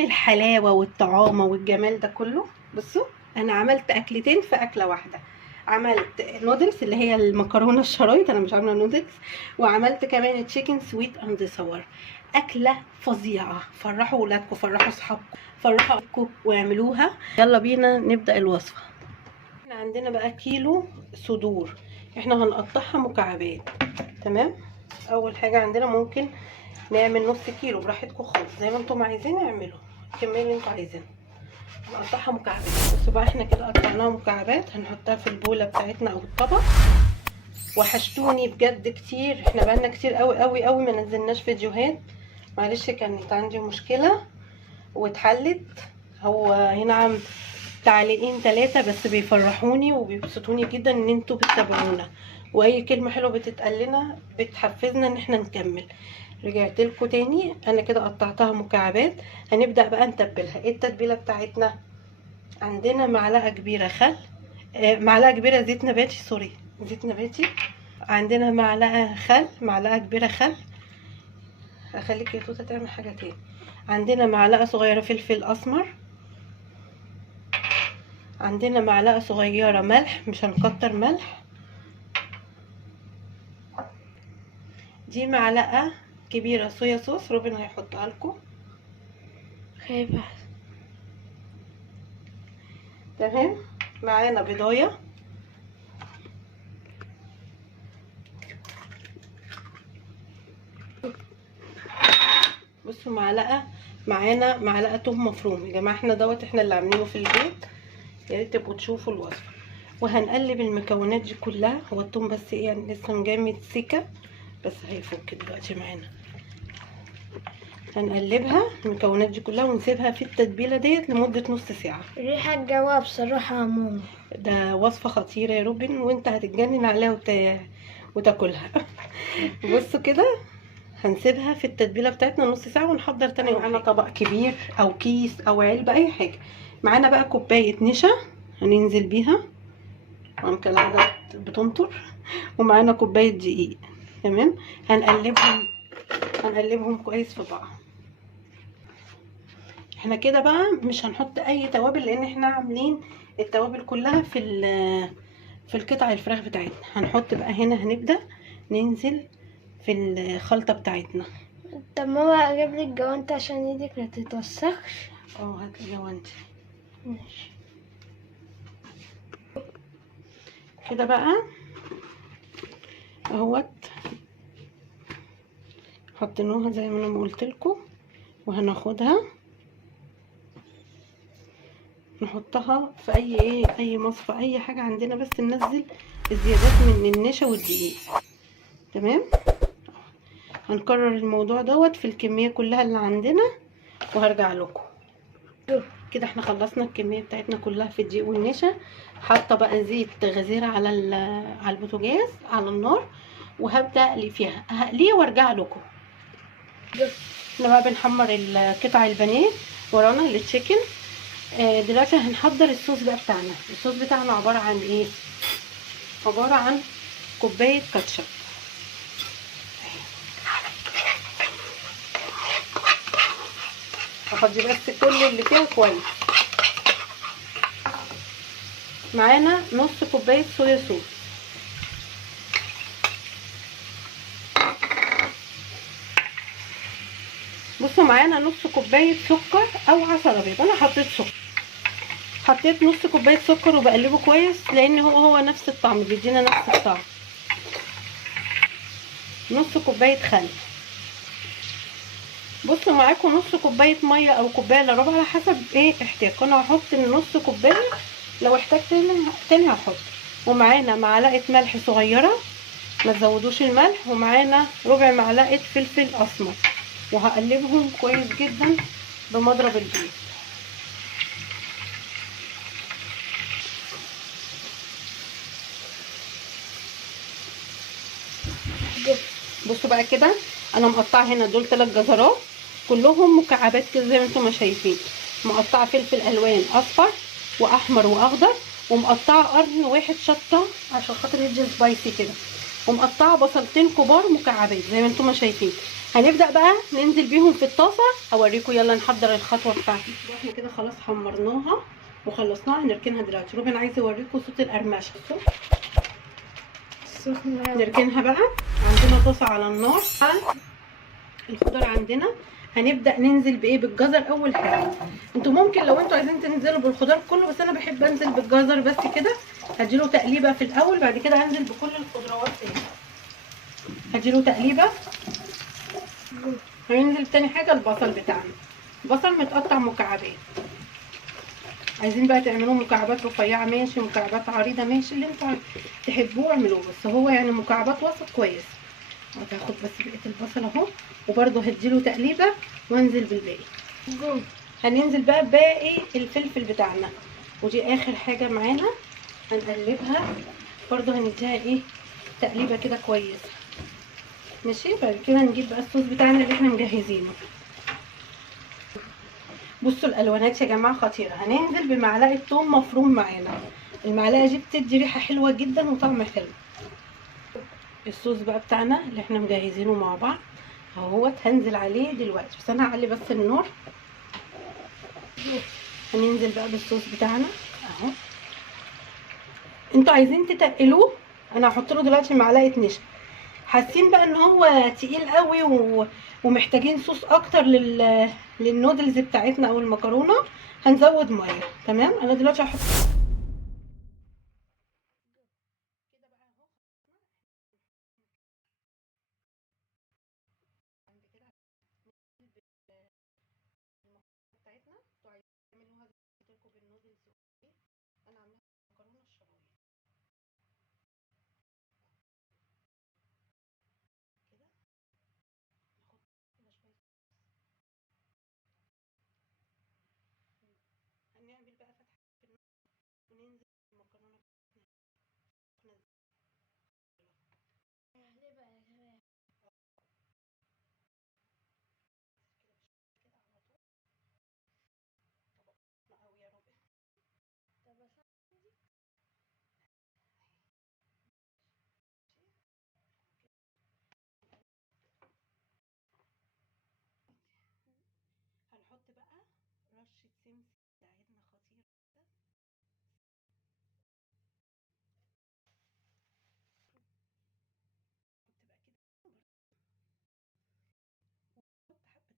الحلاوه والطعامه والجمال ده كله. بصوا انا عملت اكلتين في اكله واحده. عملت نودلز اللي هي المكرونه الشرايط، انا مش عامله نودلز، وعملت كمان تشيكن سويت اند ساور. اكله فظيعه. فرحوا ولادكم، فرحوا اصحابكم، فرحوا اهلكم واعملوها. يلا بينا نبدا الوصفه. احنا عندنا بقى كيلو صدور، احنا هنقطعها مكعبات. تمام. اول حاجه عندنا ممكن نعمل نص كيلو، براحتكم خالص زي ما انتم عايزين اعملوا الكميه اللي انتم عايزينها. هنقطعها مكعبات. بصوا بقى احنا كده قطعناها مكعبات، هنحطها في البوله بتاعتنا او الطبق. وحشتوني بجد كتير، احنا بقالنا كتير قوي قوي قوي ما نزلناش فيديوهات. معلش كانت عندي مشكله واتحلت. هو هنا تعليقين 3 بس بيفرحوني وبيبسطوني جدا ان انتوا بتتابعونا، واي كلمه حلوه بتتقال لنا بتحفزنا ان احنا نكمل. رجعت لكم تاني. انا كده قطعتها مكعبات. هنبدا بقى نتبلها. ايه التتبيله بتاعتنا؟ عندنا معلقه كبيره خل، معلقه كبيره زيت نباتي، سوري زيت نباتي. عندنا معلقه خل، معلقه كبيره خل. اخليك يا توته تعمل حاجه تاني. عندنا معلقه صغيره فلفل اسمر. عندنا معلقه صغيره ملح، مش هنكتر ملح. دي معلقه كبيره صويا صوص، روبن هيحطها لكم. خايفه. تمام. معانا بيضايه. بصوا معانا معلقه توم مفروم. يا جماعه احنا اللي عاملينه في البيت، يا ريت تبقوا تشوفوا الوصفه. وهنقلب المكونات دي كلها. هو التوم بس ايه يعني لسه مجمد سكه، بس هيفك دلوقتي معانا. هنقلبها المكونات دي كلها ونسيبها في التتبيله ديت لمده نص ساعه. ريحه الجواب بصراحه يا ماما، ده وصفه خطيره يا روبن، وانت هتتجنن عليها وتاكلها. بصوا كده هنسيبها في التتبيله بتاعتنا نص ساعه ونحضر تاني. معانا طبق كبير او كيس او علبه اي حاجه. معانا بقى كوبايه نشا هننزل بيها، وعم كالعاده بتنطر. ومعانا كوبايه دقيق. تمام. هنقلبهم كويس في بعض. احنا كده بقى مش هنحط اي توابل، لان احنا عاملين التوابل كلها في القطع الفراخ بتاعتنا. هنحط بقى هنا، هنبدا ننزل في الخلطه بتاعتنا. طب ماما اجيب لك جوانت عشان ايدك ما تتوسخش؟ هات لي جوانتي. ماشي كده بقى اهوت حطيناها زي ما انا ما قلت لكم. وهناخدها نحطها في اي مصفى، اي حاجه عندنا، بس ننزل الزيادات من النشا والدقيق. تمام. هنكرر الموضوع دوت في الكميه كلها اللي عندنا وهرجع لكم. كده احنا خلصنا الكميه بتاعتنا كلها في الدقيق والنشا. حاطه بقى زيت غزير على البوتاجاز على النار، وهبدا اقلي فيها. هقليه وارجع لكم. احنا بقى بنحمر قطع البانيه ورانا التشيكن. دلوقتي هنحضر الصوص بقى بتاعنا. الصوص بتاعنا عباره عن ايه؟ عباره عن كوبايه كاتشب. هفضي بس كل اللي فيها كويس. معانا نص كوبايه صويا صوص. بصوا معانا نص كوبايه سكر او عسل ابيض. انا حطيت سكر، حطيت نص كوبايه سكر وبقلبه كويس، لان هو نفس الطعم، بيدينا نفس الطعم. نص كوبايه خل. بصوا معاكم نص كوبايه ميه او كوبايه الا ربع على حسب ايه احتياجكم. انا هحط نص كوبايه، لو احتاجت تاني هحط. ومعانا معلقه ملح صغيره، ما تزودوش الملح. ومعانا ربع معلقه فلفل اسمر. وهقلبهم كويس جدا بمضرب البيض. بصوا بقى كده انا مقطعه هنا دول 3 جزرات كلهم مكعبات كده زي ما انتم ما شايفين. مقطعه فلفل الوان اصفر واحمر واخضر، ومقطعه قرن واحد شطه عشان خاطر يدي سبايسي كده، ومقطعه بصلتين كبار مكعبات زي ما انتم ما شايفين. هنبدا بقى ننزل بيهم في الطاسه اوريكم. يلا نحضر الخطوه بتاعتي. احنا كده خلاص حمرناها وخلصناها، هنركنها دلوقتي. روبن عايزه اوريكم صوت القرمشه. بصوا سخنة. نركنها بقى. عندنا طاسه على النار. الخضار عندنا هنبدا ننزل بايه؟ بالجزر اول حاجه. انتوا ممكن لو انتوا عايزين تنزلوا بالخضار كله، بس انا بحب انزل بالجزر بس كده. هديله تقليبه في الاول، بعد كده هنزل بكل الخضروات تاني. هديله تقليبه. هننزل تاني حاجه البصل بتاعنا. بصل متقطع مكعبات. عايزين بقى تعملوه مكعبات رفيعه ماشي، مكعبات عريضه ماشي، اللي انتوا تحبوه اعملوه، بس هو يعني مكعبات وسط كويس. هاخد بس بقيه البصل اهو، وبرده هديله تقليبه وانزل بالباقي. هننزل بقى بباقي الفلفل بتاعنا، ودي اخر حاجه معانا. هنقلبها برده، هنديها ايه؟ تقليبه كده كويسه ماشي. بعد كده نجيب بقى الصوص بتاعنا اللي احنا مجهزينه. بصوا الالوانات يا جماعه خطيره. هننزل بمعلقه ثوم مفروم معانا. المعلقه دي بتدي ريحه حلوه جدا وطعم حلو. الصوص بقى بتاعنا اللي احنا مجهزينه مع بعض اهوت، هنزل عليه دلوقتي، بس انا هعلي بس النار. هننزل بقى بالصوص بتاعنا اهو. انتوا عايزين تتقلوه، انا هحط له دلوقتي معلقه نشا. حاسين بقى ان هو تقيل قوي ومحتاجين صوص اكتر للنودلز بتاعتنا او المكرونه، هنزود ميه. تمام. انا دلوقتي هحط بتاعتنا. انتوا عايزين تعملوها لكم بالنودلز وايه؟ انا عاملاها مكرونه الشرايط كده. نحط كده شويه. هنعمل بقى فتحه في النص وننزل المكرونه بتاعتنا. كده على طول. او يا رب هنحط بقى رشه سمسم بتاعتنا خطيره كده. نحط بقى كده، نحط حبه بركه.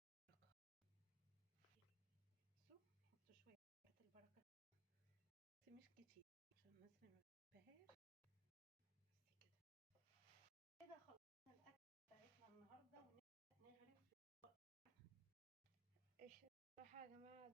بصوا نحط شويه البركه بس مش كتير عشان الناس اللي ما بتحبهاش. بس كده كده خلصنا الاكل بتاعتنا النهارده، ونبدا نغرف. الصراحة يا جماعة